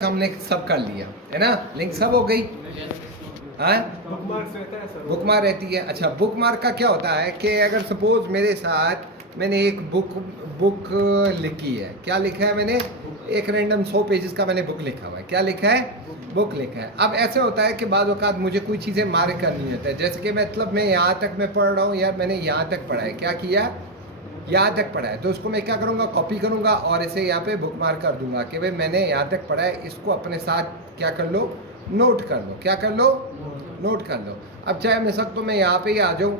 हमने सब कर लिया है ना, लिंक सब हो गई। हाँ, बुक मार्क रहती है। अच्छा, बुक मार्क का क्या होता है कि अगर सपोज मेरे साथ मैंने एक बुक लिखी है। क्या लिखा है मैंने? एक रैंडम 100 पेजेस का मैंने बुक लिखा हुआ है। क्या लिखा है? बुक लिखा है। अब ऐसे होता है कि बाद औक़ात मुझे कोई चीज़ें मार्क करनी होती है, जैसे कि मतलब मैं यहाँ तक मैं पढ़ रहा हूँ यार, मैंने यहाँ तक पढ़ा है। क्या किया? यहाँ तक पढ़ा है, तो उसको मैं क्या करूँगा, कॉपी करूँगा और इसे यहाँ पे बुक मार्क कर दूंगा कि भाई मैंने यहाँ तक पढ़ा है। इसको अपने साथ क्या कर लो, नोट कर लो। क्या कर लो? नोट कर लो। अब चाहे मैं सकता हूँ मैं यहाँ पे ही आ जाऊँ,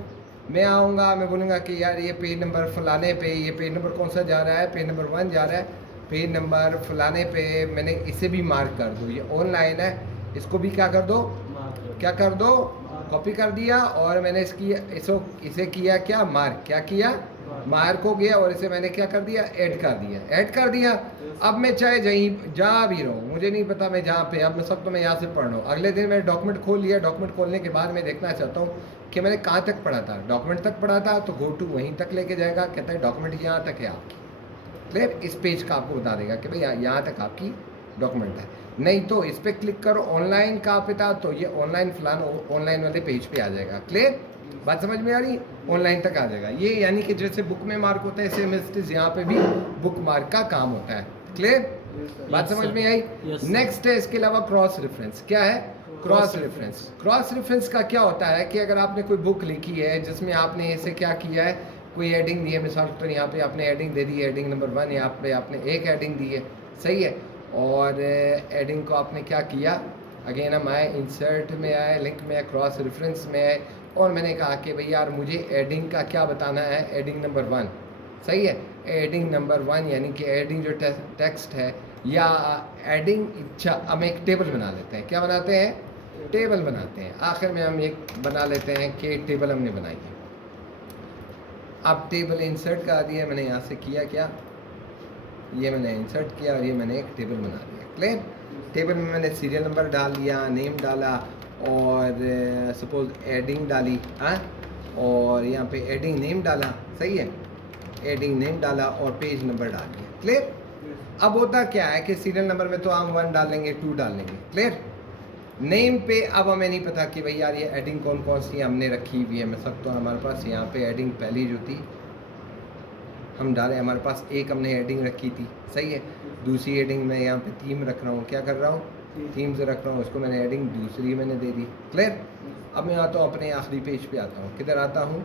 मैं आऊँगा, मैं बोलूँगा कि यार ये पेज नंबर फलाने पे, ये पेज नंबर कौन सा जा रहा है, पेज नंबर 1 जा रहा है, पेज नंबर फलाने पे मैंने इसे भी मार्क कर दो। ये ऑनलाइन है, इसको भी क्या कर दो, क्या कर दो, कॉपी कर दिया। और मैंने इसे किया क्या, मार्क। क्या किया? मार्क हो गया। और इसे मैंने क्या कर दिया, ऐड कर दिया। ऐड कर दिया। अब मैं चाहे जा भी रहा हूँ, मुझे नहीं पता मैं जहाँ पे, अब मैं सब तो मैं यहाँ से पढ़ रहा हूँ। अगले दिन मैंने डॉक्यूमेंट खोल लिया। डॉक्यूमेंट खोलने के बाद मैं देखना चाहता हूँ कि मैंने कहाँ तक पढ़ा था। डॉक्यूमेंट तक पढ़ा था तो गो टू वहीं तक लेके जाएगा, कहता है डॉक्यूमेंट यहाँ तक है आपकी। क्लियर? इस पेज का आपको बता देगा कि भाई यहाँ तक आपकी डॉक्यूमेंट है। नहीं तो इस पर क्लिक करो, ऑनलाइन कहाँ पे था, तो ये ऑनलाइन फलाना ऑनलाइन वाले पेज पे आ जाएगा। क्लियर? बात समझ में आ रही? ऑनलाइन तक आ जाएगा ये, यानी कि जैसे बुक में मार्क होता है सेम एज यहाँ पे भी बुक मार्क का काम होता है। क्लियर? बात समझ में आई? नेक्स्ट है इसके अलावा क्रॉस रेफरेंस। क्या है? Cross reference. क्रॉस रेफरेंस का क्या होता है कि अगर आपने कोई बुक लिखी है जिसमें आपने इसे क्या किया है, कोई एडिंग दी है, मिसाल तो यहाँ पे आपने एडिंग दे दी है, एडिंग नंबर 1, यहाँ पे आपने एक एडिंग दी है, सही है। और एडिंग को आपने क्या किया, अगेन हम आए इंसर्ट में आए, लिंक में आए, क्रॉस रेफरेंस में आए, और मैंने कहा कि भाई यार मुझे एडिंग का क्या बताना है, एडिंग नंबर 1, सही है। एडिंग नंबर 1 यानी कि एडिंग जो टेक्स्ट है या एडिंग, अच्छा हम एक टेबल बना लेते हैं। क्या बनाते हैं? टेबल बनाते हैं। आखिर में हम एक बना लेते हैं कि टेबल हमने बनाई है। अब टेबल इंसर्ट कर दिया मैंने, यहाँ से किया क्या, ये मैंने इंसर्ट किया और ये मैंने एक टेबल बना दिया। क्लियर? टेबल में मैंने सीरियल नंबर डाल दिया, नेम डाला और सपोज एडिंग डाली, हाँ, और यहाँ पे एडिंग नेम डाला, सही है, एडिंग नेम डाला और पेज नंबर डाल दिया। क्लियर? अब होता क्या है कि सीरियल नंबर में तो हम 1 डाल लेंगे, 2 डाल लेंगे। क्लियर? नेम पे अब हमें नहीं पता कि भाई यार ये एडिंग कौन कौन सी हमने रखी हुई है। मैं सब तो हमारे पास यहाँ पे एडिंग पहली जो थी हम डाले, हमारे पास एक हमने एडिंग रखी थी, सही है। दूसरी एडिंग में यहाँ पे थीम रख रहा हूँ, क्या कर रहा हूँ, थीम से रख रहा हूँ, उसको मैंने एडिंग दूसरी मैंने दे दी। क्लियर? अब मैं आता हूँ अपने आखिरी पेज पे आता हूँ। किधर आता हूँ?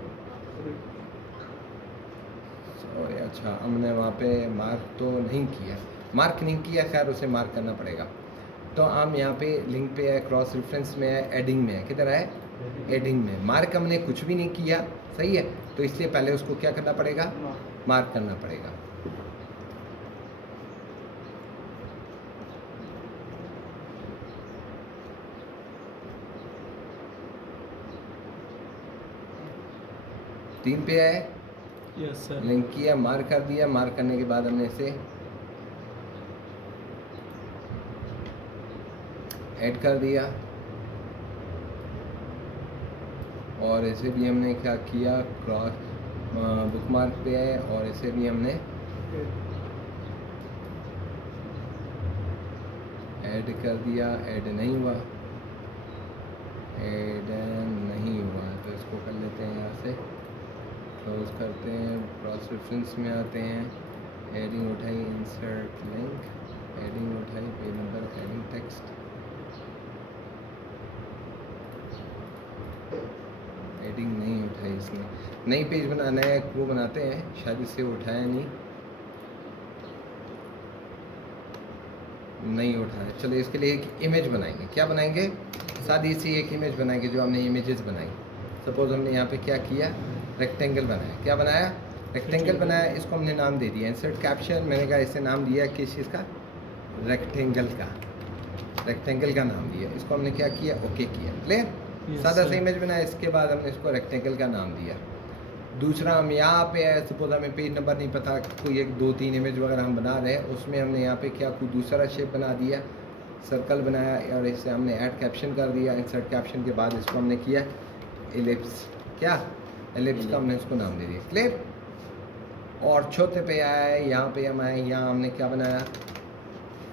सॉरी, अच्छा हमने वहाँ पे मार्क तो नहीं किया, मार्क नहीं किया, खैर उसे मार्क करना पड़ेगा। तो हम यहाँ पे लिंक पे है, क्रॉस रेफरेंस में है, एडिंग में है। किधर है? एडिंग में। मार्क हमने कुछ भी नहीं किया, सही है, तो इसलिए पहले उसको क्या करना पड़ेगा, मार्क करना पड़ेगा। तीन पे है, यस सर। लिंक किया, मार्क कर दिया, मार्क करने के बाद हमने इसे ऐड कर दिया और इसे भी हमने क्या किया, क्रॉस बुक मार्क पे है और इसे भी हमने ऐड कर दिया। ऐड नहीं हुआ, ऐड नहीं हुआ, तो इसको कर लेते हैं, यहाँ से क्लोज करते हैं, क्रॉस रेफरेंस में आते हैं, एडिंग उठाई, इंसर्ट लिंक, एडिंग उठाई, page number, adding text, adding नहीं उठाई इसने। नई पेज बनाना है, वो बनाते हैं, शायद इससे उठाया नहीं उठाया। चलो इसके लिए एक इमेज बनाएंगे। क्या बनाएंगे? सादी सी एक इमेज बनाएंगे जो हमने इमेजेस बनाई। सपोज हमने यहाँ पे क्या किया, रेक्टेंगल बनाया। क्या बनाया? रेक्टेंगल बनाया। इसको हमने नाम दे दिया इंसर्ट कैप्शन। मैंने कहा इसे नाम दिया किस चीज़ का, रेक्टेंगल का, रेक्टेंगल का नाम दिया। इसको हमने क्या किया, ओके किया। क्लियर? सादा सा इमेज बनाया, इसके बाद हमने इसको रेक्टेंगल का नाम दिया। दूसरा हम यहाँ पे है, सपोज हमें पेज नंबर नहीं पता, कोई 1 2 3 इमेज वगैरह हम बना रहे हैं, उसमें हमने यहाँ पे क्या कोई दूसरा शेप बना दिया, सर्कल बनाया और इससे हमने ऐड कैप्शन कर दिया। इंसर्ट कैप्शन के बाद इसको हमने किया एलिप्स। क्या? एलिप्स का हमने इसको नाम दे दिया। क्लियर? और चौथे पे आए, यहाँ पे हम आए, यहाँ हमने क्या बनाया,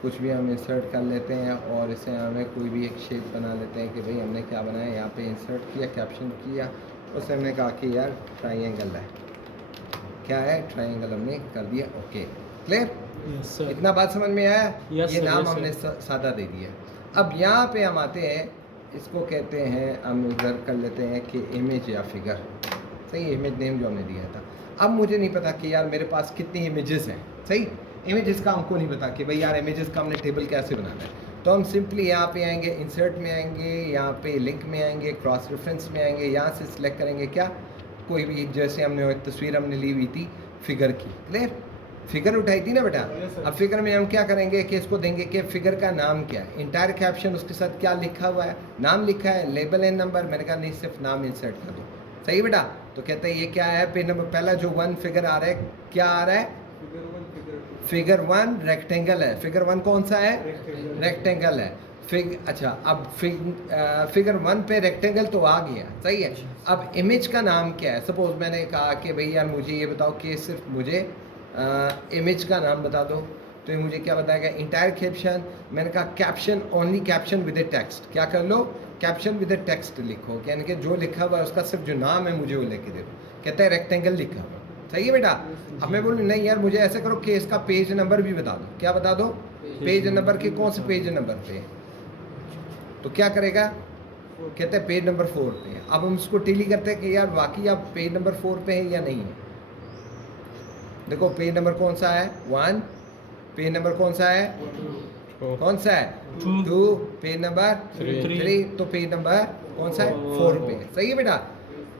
कुछ भी हम इंसर्ट कर लेते हैं और इसे हमें कोई भी एक शेप बना लेते हैं कि भाई हमने क्या बनाया, यहाँ पे इंसर्ट किया, कैप्शन किया, उससे हमने कहा कि यार ट्राइंगल है, क्या है ट्राइंगल हमने कर दिया। Okay clear, yes sir. इतना बात समझ में आया। Yes, ये sir, नाम yes, हमने सादा दे दिया। अब यहाँ पे हम आते हैं, इसको कहते हैं, हम इधर कर लेते हैं कि इमेज या फिगर, सही, इमेज नेम जो हमने दिया था। अब मुझे नहीं पता कि यार मेरे पास कितनी इमेजेस हैं, सही, इमेजेस का हमको नहीं पता कि भाई यार इमेजेस का हमने टेबल कैसे बनाना है। तो हम सिंपली यहाँ पे आएंगे, इंसर्ट में आएंगे, यहाँ पे लिंक में आएंगे, क्रॉस रेफरेंस में आएंगे, यहाँ से सिलेक्ट करेंगे क्या, कोई भी, जैसे हमने एक तस्वीर हमने ली हुई थी फिगर की, क्लियर, फिगर उठाई थी ना बेटा। अब फिगर में हम क्या करेंगे कि इसको देंगे कि फिगर का नाम क्या है, इंटायर कैप्शन उसके साथ क्या लिखा हुआ है, नाम लिखा है, लेबल एंड नंबर, मैंने कहा नहीं सिर्फ नाम इंसर्ट कर दो, सही बेटा। तो कहते हैं ये क्या है, पेज नंबर पहला जो 1 फिगर आ रहा है, क्या आ रहा है, फिगर 1 रेक्टेंगल है, फिगर 1 कौन सा है, रेक्टेंगल है। अच्छा अब फिगर 1 पे रेक्टेंगल तो आ गया, सही है। अब इमेज का नाम क्या है, सपोज मैंने कहा कि भाई यार मुझे ये बताओ कि सिर्फ मुझे इमेज का नाम बता दो, तो ये मुझे क्या बताएगा, इंटायर कैप्शन, मैंने कहा caption, only caption with A text, क्या कर लो, कैप्शन विद ए टेक्स्ट लिखो, यानी कि जो लिखा हुआ है उसका सिर्फ जो नाम है मुझे वो लेके दे दो। कहता है रेक्टेंगल लिखा हुआ, सही है बेटा। अब मैं बोलूँ नहीं यार मुझे ऐसे करो कि इसका पेज नंबर भी बता दो, क्या बता दो, पेज नंबर के कौन से पेज नंबर पे, तो क्या करेगा, कहते हैं पेज नंबर 4 पे। अब हम इसको टीली करते हैं कि यार वाकई आप पेज नंबर 4 पे हैं या नहीं है। देखो पेज नंबर कौन सा है, 1, पेज नंबर कौन सा है, कौन सा है, 2, पेज नंबर 3, तो पेज नंबर कौन सा है, 4 पे, सही है बेटा।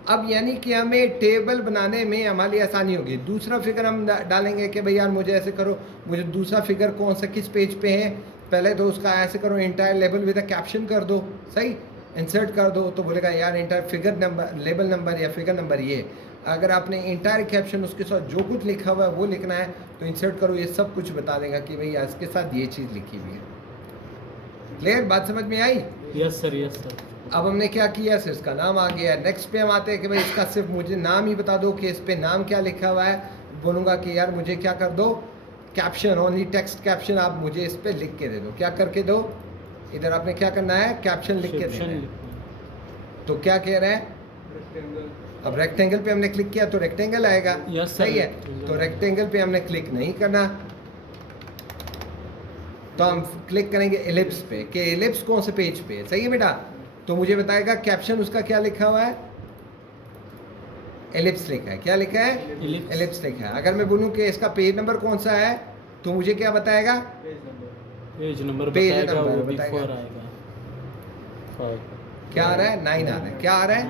अब यानी कि हमें टेबल बनाने में हमारी आसानी होगी। दूसरा फिगर हम डालेंगे कि भाई यार मुझे ऐसे करो, मुझे दूसरा फिगर कौन सा किस पेज पे है, पहले तो उसका ऐसे करो entire label with a caption कर दो, सही, इंसर्ट कर दो, तो बोलेगा यार entire figure number, label number या फिगर नंबर ये। अगर आपने इंटायर कैप्शन उसके साथ जो कुछ लिखा हुआ है वो लिखना है तो इंसर्ट करो, ये सब कुछ बता देगा कि भाई इसके साथ ये चीज़ लिखी हुई है। क्लियर, बात समझ में आई। Yes sir, yes sir. अब हमने क्या किया, सिर्फ इसका नाम आ गया। नेक्स्ट पे हम आते हैं कि भाई इसका सिर्फ मुझे नाम ही बता दो कि इस पे नाम क्या लिखा हुआ है। बोलूँगा कि यार मुझे क्या कर दो, कैप्शन, ओनली टेक्स्ट कैप्शन आप मुझे इस पे लिख के दे दो, क्या करके दो, इधर आपने क्या करना है, कैप्शन लिख के देना है। तो क्या कह रहे हैं, अब रेक्टेंगल पे हमने क्लिक किया तो रेक्टेंगल आएगा, सही है। तो रेक्टेंगल पे हमने क्लिक नहीं करना, तो हम क्लिक करेंगे एलिप्स पे, कि एलिप्स कौन से पेज पे है, सही है बेटा। तो मुझे बताएगा कैप्शन उसका क्या लिखा हुआ है, एलिप्स लिखा है, क्या लिखा है, एलिप्स लिखा है। अगर मैं बोलूँ कि इसका पेज नंबर कौन सा है, तो मुझे क्या बताएगा, पेज नंबर बताएगा, क्या आ रहा है, 9 आ रहा है, क्या आ रहा है,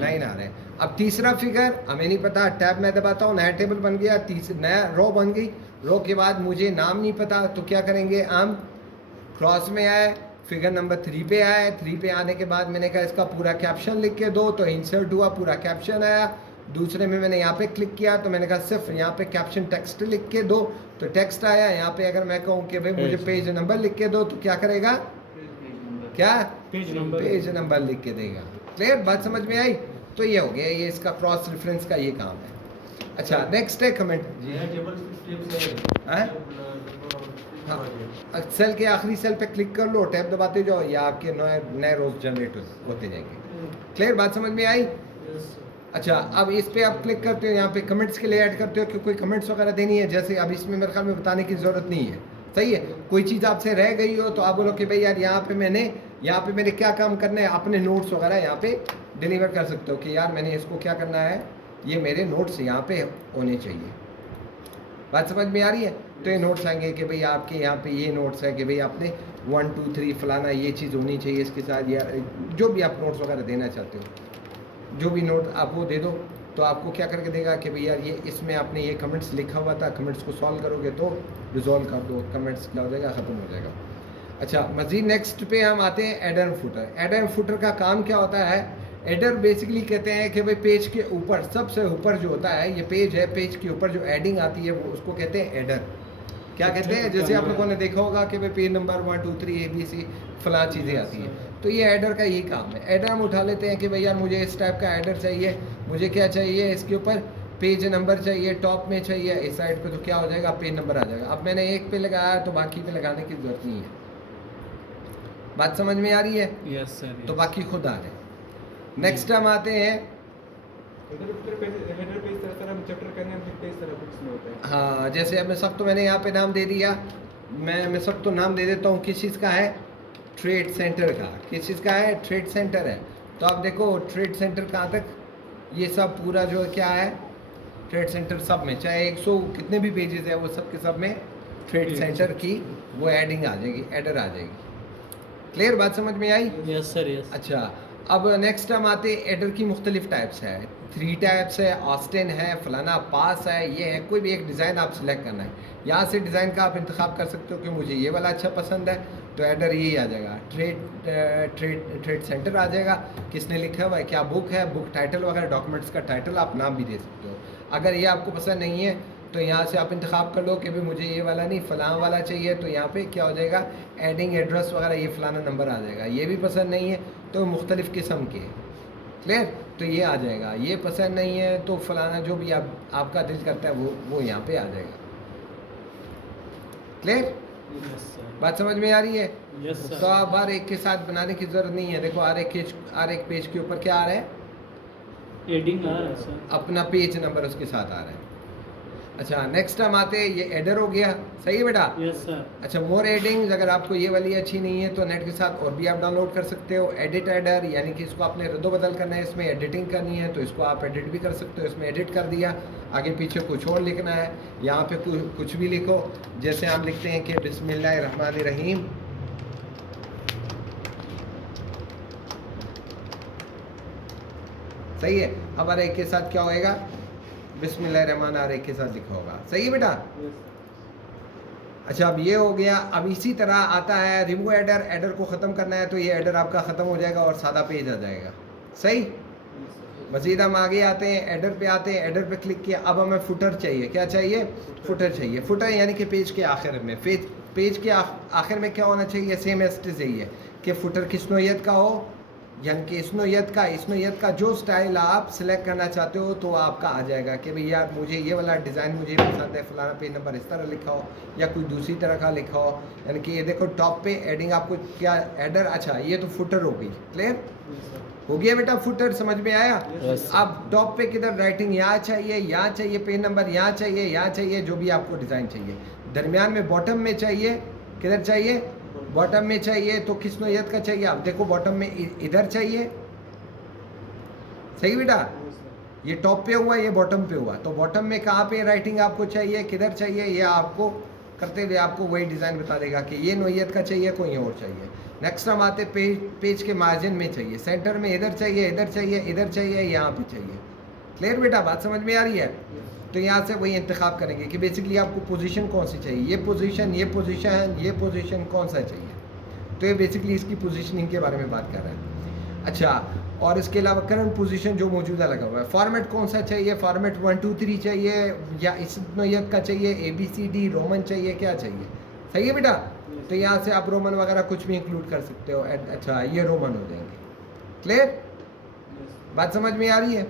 9 आ रहा है। अब तीसरा फिगर हमें नहीं पता, टैब मैं दबाता हूँ, नया टेबल बन गया, नया रो बन गई, रो के बाद मुझे नाम नहीं पता, तो क्या करेंगे, हम क्रॉस में आए, फिगर नंबर 3 पे आए, 3 पे आने के बाद मैंने कहा इसका पूरा कैप्शन लिख के दो, तो इंसर्ट हुआ, पूरा कैप्शन आया। दूसरे में मैंने यहाँ पे क्लिक किया तो मैंने कहा सिर्फ यहाँ पे कैप्शन टेक्स्ट लिख के दो, तो टेक्स्ट आया। यहाँ पे अगर मैं कहूँ कि भाई मुझे पेज नंबर लिख के दो, तो क्या करेगा, क्या, पेज नंबर लिख के देगा। क्लियर, बात समझ में आई। तो ये हो गया, ये इसका क्रॉस रेफरेंस का ये काम है। अच्छा नेक्स्ट है कमेंट, हाँ, सेल के आखिरी सेल पे क्लिक कर लो, टैब दबाते जाओ, या आपके नए रोज जनरेट होते जाएंगे। क्लियर, बात समझ में आई। अच्छा अब इस पे आप क्लिक करते हो, यहाँ पे कमेंट्स के लिए ऐड करते हो कि कोई कमेंट्स वगैरह देनी है, जैसे अब इसमें मेरे ख्याल में बताने की ज़रूरत नहीं है, सही है। कोई चीज़ आपसे रह गई हो तो आप बोलो कि भाई यार यहाँ पे मैंने क्या काम करना है, अपने नोट्स वगैरह यहाँ पे डिलीवर कर सकते हो कि यार मैंने इसको क्या करना है, ये मेरे नोट्स यहाँ पे होने चाहिए। बात समझ में आ रही है। तो ये नोट्स आएंगे कि भाई आपके यहाँ पे ये नोट्स है कि भाई आपने 1 2 3 फलाना ये चीज़ होनी चाहिए इसके साथ, या जो भी आप नोट्स वगैरह देना चाहते हो, जो भी नोट आप वो दे दो, तो आपको क्या करके देगा कि भाई यार ये इसमें आपने ये कमेंट्स लिखा हुआ था, कमेंट्स को सॉल्व करोगे तो रिजॉल्व कर दो, कमेंट्स क्या हो जाएगा, ख़त्म हो जाएगा। अच्छा मज़ीद नेक्स्ट पे हम आते हैं एडर फुटर। एडर फुटर का काम क्या होता है, एडर बेसिकली कहते हैं कि भाई पेज के ऊपर, सबसे ऊपर जो होता है, ये पेज है, पेज के ऊपर जो एडिंग आती है वो उसको कहते हैं एडर। क्या कहते हैं, जैसे आप लोगों ने देखा होगा कि भाई पेज नंबर 1 2 3 ABC फलां चीज़ें आती हैं, तो ये एडर का यही काम है। एडर हम उठा लेते हैं कि भाई यार मुझे इस टाइप का एडर चाहिए, मुझे क्या चाहिए, इसके ऊपर पेज नंबर चाहिए, टॉप में चाहिए, इस साइड पे तो क्या हो जाएगा, पेज नंबर आ जाएगा। अब मैंने एक पे लगाया तो बाकी पे लगाने की ज़रूरत नहीं है। बात समझ में आ रही है? Yes sir. तो बाकी खुद आ रहे हैं। नेक्स्ट हम आते हैं, हाँ जैसे अब मैं सब तो मैंने यहाँ पे नाम दे दिया, मैं सब तो नाम दे देता हूँ। किस चीज़ का है? ट्रेड सेंटर का। किस चीज़ का है? ट्रेड सेंटर है। तो आप देखो ट्रेड सेंटर कहाँ तक, ये सब पूरा जो क्या है ट्रेड सेंटर, सब में चाहे 100 कितने भी पेजेस है वो सब के सब में ट्रेड सेंटर की वो एडिंग आ जाएगी, एडर आ जाएगी। क्लियर? बात समझ में आई? Yes sir yes. अच्छा, अब नेक्स्ट हम आते हैं एडर की मुख्तलिफ टाइप्स है। 3 टाइप्स है, ऑस्टिन है, फलाना पास है, ये है। कोई भी एक डिज़ाइन आप सिलेक्ट करना है, यहाँ से डिज़ाइन का आप इंतखाब कर सकते हो कि मुझे ये वाला अच्छा पसंद है, तो एडर यही आ जाएगा। ट्रेड सेंटर आ जाएगा, किसने लिखा हुआ है, क्या बुक है, बुक टाइटल वगैरह, डॉक्यूमेंट्स का टाइटल, आप नाम भी दे सकते हो। अगर ये आपको पसंद नहीं है तो यहाँ से आप इंतखाब कर लो कि भाई मुझे ये वाला नहीं फ़लाँ वाला चाहिए, तो यहाँ पे क्या हो जाएगा, एडिंग एड्रेस वगैरह, ये फ़लाना नंबर आ जाएगा। ये भी पसंद नहीं है तो मुख्तलिफ़ किस्म के, क्लियर, तो ये आ जाएगा। ये पसंद नहीं है तो फ़लाना जो भी आपका दिल करता है वो यहाँ पे आ जाएगा। क्लियर? Yes sir. बात समझ में आ रही है? यस तो सर। आप हर एक के साथ बनाने की ज़रूरत नहीं है। देखो हर एक पेज के ऊपर क्या आ रहा है, एडिंग आ रहा है सर। अपना पेज नंबर उसके साथ आ रहा है। अच्छा, नेक्स्ट हम आते हैं, ये एडर हो गया, सही है बेटा? Yes sir. अच्छा, मोर एडिंग्स, अगर आपको ये वाली अच्छी नहीं है तो नेट के साथ और भी आप डाउनलोड कर सकते हो। एडिट एडर, यानी कि इसको आपने रद्दो बदल करना है, इसमें एडिटिंग करनी है तो इसको आप एडिट भी कर सकते हो। इसमें एडिट कर दिया, आगे पीछे कुछ और लिखना है, यहाँ पे कुछ भी लिखो। जैसे हम लिखते हैं कि बिस्मिल्लाहिर्रहमानिर्रहीम, सही है। अब हर एक के साथ क्या होएगा, बिस्मिल्लाहिर्रहमानिर्रहीम के साथ लिखा होगा, सही है बेटा? अच्छा, अब ये हो गया। अब इसी तरह आता है रिमूव एडर, एडर को ख़त्म करना है तो ये एडर आपका ख़त्म हो जाएगा और सादा पेज आ जाएगा, सही। मज़ीद हम आगे आते हैं, एडर पे आते हैं। एडर पे क्लिक किया, अब हमें फुटर चाहिए। क्या चाहिए? फुटर चाहिए। फुटर यानी कि पेज के आखिर में, पेज के आखिर में क्या होना चाहिए, सेम एज इट इज़ यही है कि फुटर किस नोयत का हो, यानी कि इस नोयत का जो स्टाइल आप सिलेक्ट करना चाहते हो तो आपका आ जाएगा कि भाई यार मुझे ये वाला डिज़ाइन मुझे पसंद है, फलाना पेज नंबर इस तरह लिखा हो या कोई दूसरी तरह का लिखा हो। यानी कि ये देखो टॉप पे एडिंग आपको क्या एडर, अच्छा ये तो फुटर हो गई। क्लियर हो गया बेटा? फुटर समझ में आया? Yes. अब टॉप पे किधर राइटिंग, यहाँ चाहिए पेज नंबर, यहाँ चाहिए, जो भी आपको डिज़ाइन चाहिए। दरमियान में बॉटम में चाहिए, किधर चाहिए, बॉटम में चाहिए, तो किस नोयत का चाहिए? आप देखो बॉटम में इधर चाहिए, सही बेटा? ये टॉप पे हुआ, ये बॉटम पे हुआ, तो बॉटम में कहाँ पे राइटिंग आपको चाहिए, किधर चाहिए, ये आपको करते हुए आपको वही डिज़ाइन बता देगा कि ये नोयत का चाहिए, कोई और चाहिए। नेक्स्ट हम आते पेज के मार्जिन में चाहिए, सेंटर में इधर चाहिए, यहाँ पे चाहिए। क्लियर बेटा? बात समझ में आ रही है? तो यहाँ से वही इंतखाब करेंगे कि बेसिकली आपको पोजीशन कौन सी चाहिए, ये पोजीशन कौन सा चाहिए। तो ये बेसिकली इसकी पोजीशनिंग के बारे में बात कर रहा है। अच्छा, और इसके अलावा करंट पोजीशन जो मौजूदा लगा हुआ है, फॉर्मेट कौन सा चाहिए, फॉर्मेट 1 2 3 चाहिए या इस नोयत का चाहिए, ABCD रोमन चाहिए, क्या चाहिए, सही है बेटा? तो यहाँ से आप रोमन वगैरह कुछ भी इंक्लूड कर सकते हो। अच्छा, ये रोमन हो जाएंगे। क्लियर? बात समझ में आ रही है?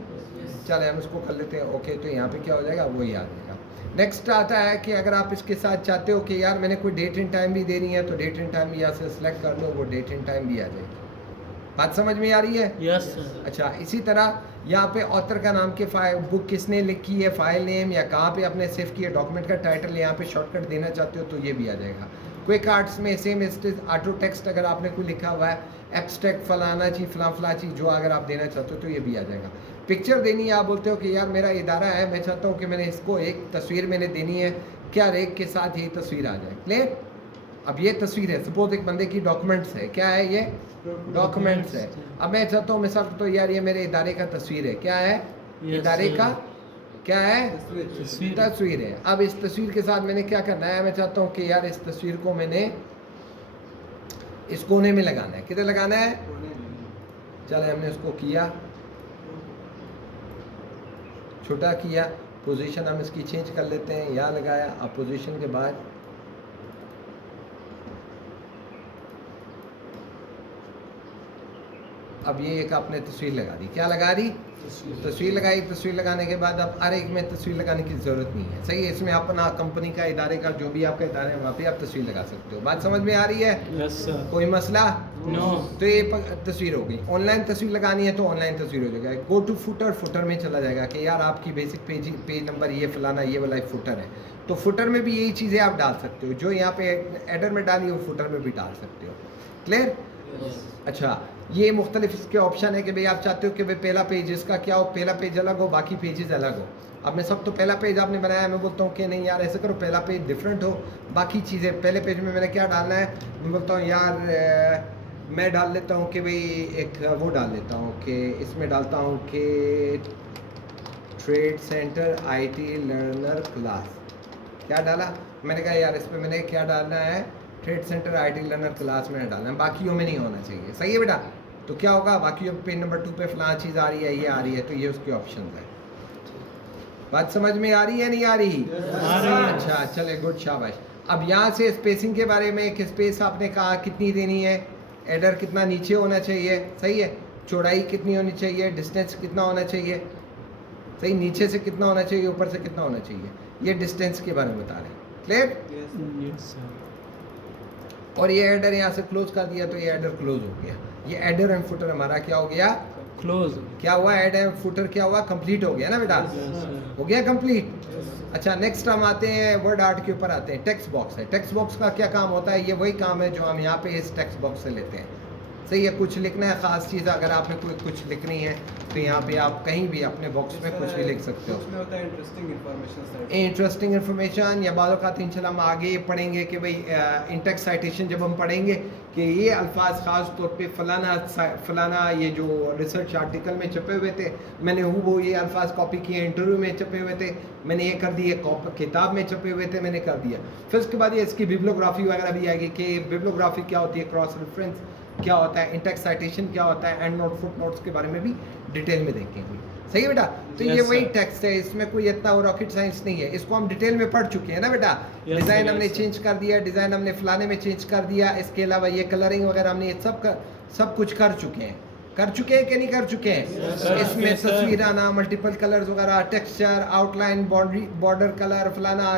चले हम इसको कर लेते हैं ओके। तो यहाँ पे क्या हो जाएगा, वही आ जाएगा। नेक्स्ट आता है कि अगर आप इसके साथ चाहते हो कि यार मैंने कोई डेट एंड टाइम भी देनी है तो डेट एंड टाइम भी यहाँ से सिलेक्ट कर लो, वो डेट एंड टाइम भी आ जाएगी। बात समझ में आ रही है? Yes sir. अच्छा, इसी तरह यहाँ पे ऑथर का नाम के बुक किसने लिखी है, फाइल नेम या कहाँ पे आपने सेव किया, डॉक्यूमेंट का टाइटल, यहाँ पे शॉर्टकट देना चाहते हो तो ये भी आ जाएगा। क्विक आर्ट्स में सेम इज ऑटो टेक्स्ट, अगर आपने कोई लिखा हुआ है एब्स्ट्रैक्ट फलाना चीज़ फला चीज़ जो अगर आप देना चाहते हो तो ये भी आ जाएगा। पिक्चर देनी है, आप बोलते हो कि यार मेरा इदारा है, मैं चाहता हूँ कि मैंने इसको एक तस्वीर मैंने देनी है, क्या रेक के साथ ये तस्वीर आ जाए। क्लियर? अब ये तस्वीर है, सपोज एक बंदे की डॉक्यूमेंट्स है, क्या है ये, डॉक्यूमेंट्स है। अब मैं चाहता हूँ मिसाल तो यार ये मेरे इदारे का तस्वीर है, क्या है, इदारे का क्या है, तस्वीर है। अब इस तस्वीर के साथ मैंने क्या करना है, मैं चाहता हूँ कि यार इस तस्वीर को मैंने इस कोने में लगाना है, किधर लगाना है, चले हमने इसको किया, छोटा किया, पोजीशन हम इसकी चेंज कर लेते हैं, यहाँ लगाया। अब पोजीशन के बाद अब ये एक आपने तस्वीर लगा दी, क्या लगा दी? तस्वीर लगाई। तस्वीर लगाने के बाद अब हर एक में तस्वीर लगाने की ज़रूरत नहीं है, सही है। इसमें अपना कंपनी का, इदारे का, जो भी आपका इदारा है वहाँ पे आप तस्वीर लगा सकते हो। बात समझ में आ रही है? Yes sir. कोई मसला? नो। तो ये तस्वीर हो गई। ऑनलाइन तस्वीर लगानी है तो ऑनलाइन तस्वीर हो जाएगा। गो टू फुटर, फुटर में चला जाएगा कि यार आपकी बेसिक पेज नंबर ये फलाना, ये वाला फुटर है, तो फुटर में भी यही चीज़ें आप डाल सकते हो जो यहाँ पे एडर में डाली हो, फुटर में भी डाल सकते हो। क्लियर? अच्छा, ये मुख्तलिफ इसके ऑप्शन है कि भाई आप चाहते हो कि भाई पहला पेज इसका क्या हो, पहला पेज अलग हो, बाकी पेजेस अलग हो। अब मैं सब तो पहला पेज आपने बनाया, मैं बोलता हूँ कि नहीं यार ऐसे करो, पहला पेज डिफरेंट हो, बाकी चीज़ें पहले पेज में मैंने क्या डालना है, मैं बोलता हूँ यार मैं डाल लेता हूँ कि भाई एक वो डाल लेता हूँ कि इसमें डालता हूँ कि trade centre IT learner class. क्या डाला? मैंने कहा यार इस पर मैंने क्या डालना है, trade centre IT learner class में डालना है, बाकियों में नहीं होना चाहिए। सही है बेटा? तो क्या होगा, बाकी पेज नंबर 2 पे फलां चीज़ आ रही है, ये आ रही है, तो ये उसके ऑप्शन है। बात समझ में आ रही है नहीं आ रही? अच्छा चले, गुड, शाबाश। अब यहाँ से स्पेसिंग के बारे में, कि स्पेस आपने कहा कितनी देनी है, एडर कितना नीचे होना चाहिए, सही है, चौड़ाई कितनी होनी चाहिए, डिस्टेंस कितना होना चाहिए, सही, नीचे से कितना होना चाहिए, ऊपर से कितना होना चाहिए, ये डिस्टेंस के बारे में बता रहे हैं। क्लियर? Yes sir. और ये एडर यहाँ से क्लोज कर दिया तो ये एडर क्लोज हो गया। ये एडर एंड फुटर हमारा क्या हो गया? क्लोज। क्या हुआ? एड एंड फुटर क्या हुआ? कंप्लीट हो गया ना बेटा? हो गया कंप्लीट। अच्छा, नेक्स्ट हम आते हैं वर्ड आर्ट के ऊपर आते हैं। टेक्स्ट बॉक्स है। टेक्स्ट बॉक्स का क्या काम होता है? ये वही काम है जो हम यहाँ पे इस टेक्स्ट बॉक्स से लेते हैं। सही है, कुछ लिखना है, ख़ास चीज़ अगर आपने कोई कुछ लिखनी है तो यहाँ पे आप कहीं भी अपने बॉक्स में कुछ भी लिख सकते हो। उसमें होता है इंटरेस्टिंग इन्फॉर्मेशन, या बालों का इंशाल्लाह हम आगे पढ़ेंगे कि भाई इंटेक्स्ट साइटेशन जब हम पढ़ेंगे कि ये अल्फाज ख़ास तौर पे फलाना ये जो रिसर्च आर्टिकल में छपे हुए थे, मैंने वो ये अल्फाज कॉपी किए, इंटरव्यू में छपे हुए थे, मैंने ये कर दिए, किताब में छपे हुए थे, मैंने कर दिया। फिर उसके बाद ये इसकी बिब्लियोग्राफी वगैरह भी आएगी कि बिब्लियोग्राफी क्या होती है, क्रॉस रेफरेंस क्या होता है, इंटेक्स्ट साइटेशन क्या होता है, एंड नोट, फुट नोट्स के बारे में भी डिटेल में देखेंगे। सही है बेटा? तो Yes, ये वही sir. टेक्स्ट है, इसमें कोई इतना रॉकेट साइंस नहीं है, इसको हम डिटेल में पढ़ चुके हैं ना बेटा। Yes, डिज़ाइन sir, हमने yes, sir. चेंज कर दिया, डिज़ाइन हमने फलाने में चेंज कर दिया, इसके अलावा ये कलरिंग वगैरह हमने ये सब कुछ कर चुके हैं। कर चुके हैं कि नहीं कर चुके हैं? Yes, sir. इसमें Yes, sir. तस्वीर आना, मल्टीपल कलर्स वगैरह, टेक्सचर, आउटलाइन, बॉर्डर कलर, फलाना,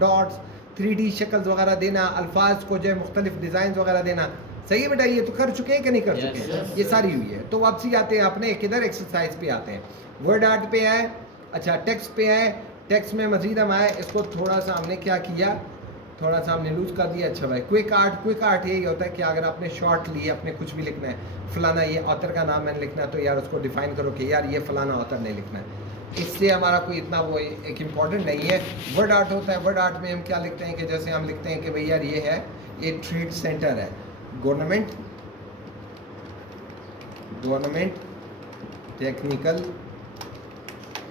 डॉट्स, 3D शक्ल वगैरह देना, अल्फाज को जो है मुख्तलिफ डिज़ाइन वगैरह देना। सही है बेटा? ये तो कर चुके हैं कि नहीं कर चुके हैं? ये सारी हुई है। तो वापसी आते हैं अपने किधर, एक्सरसाइज पे आते हैं। वर्ड आर्ट पे आए, अच्छा टेक्स्ट पे आए। टेक्स्ट में मजीद हम आए, इसको थोड़ा सा हमने क्या किया, थोड़ा सा हमने लूज कर दिया। अच्छा भाई, क्विक आर्ट यही होता है कि अगर आपने शॉर्ट ली, अपने कुछ भी लिखना है, फलाना ये ऑथर का नाम मैंने लिखना है, तो यार उसको डिफाइन करो कि यार ये फलाना ऑथर ने लिखना है। इससे हमारा कोई इतना वो एक इम्पॉर्टेंट नहीं है। वर्ड आर्ट होता है, वर्ड आर्ट में हम क्या लिखते हैं कि जैसे हम लिखते हैं कि भाई यार ये है, ये ट्रेड सेंटर है, government technical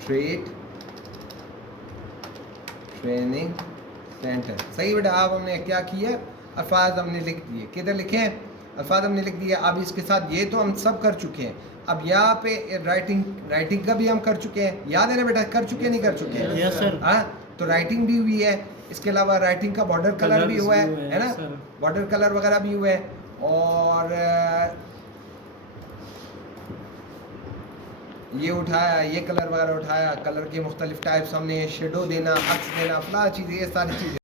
trade training centre. सही बेटा? अब हमने क्या किया, अल्फाज हमने लिख दिए, किधर लिखे हैं, अल्फाज हमने लिख दिया। अब इसके साथ ये तो हम सब कर चुके हैं। अब यहाँ पे राइटिंग का भी हम कर चुके हैं, याद है ना बेटा? कर चुके नहीं कर चुके हैं? Yes, sir. हाँ, तो राइटिंग भी हुई है, इसके अलावा राइटिंग का बॉर्डर कलर भी हुआ है ना, sir. बॉर्डर कलर वगैरह भी हुआ है। और ये उठाया, ये कलर वगैरह उठाया, कलर के मुख्तलिफ टाइप्स, हमने शेडो देना, अक्स देना, फला चीज़, ये सारी चीज़ें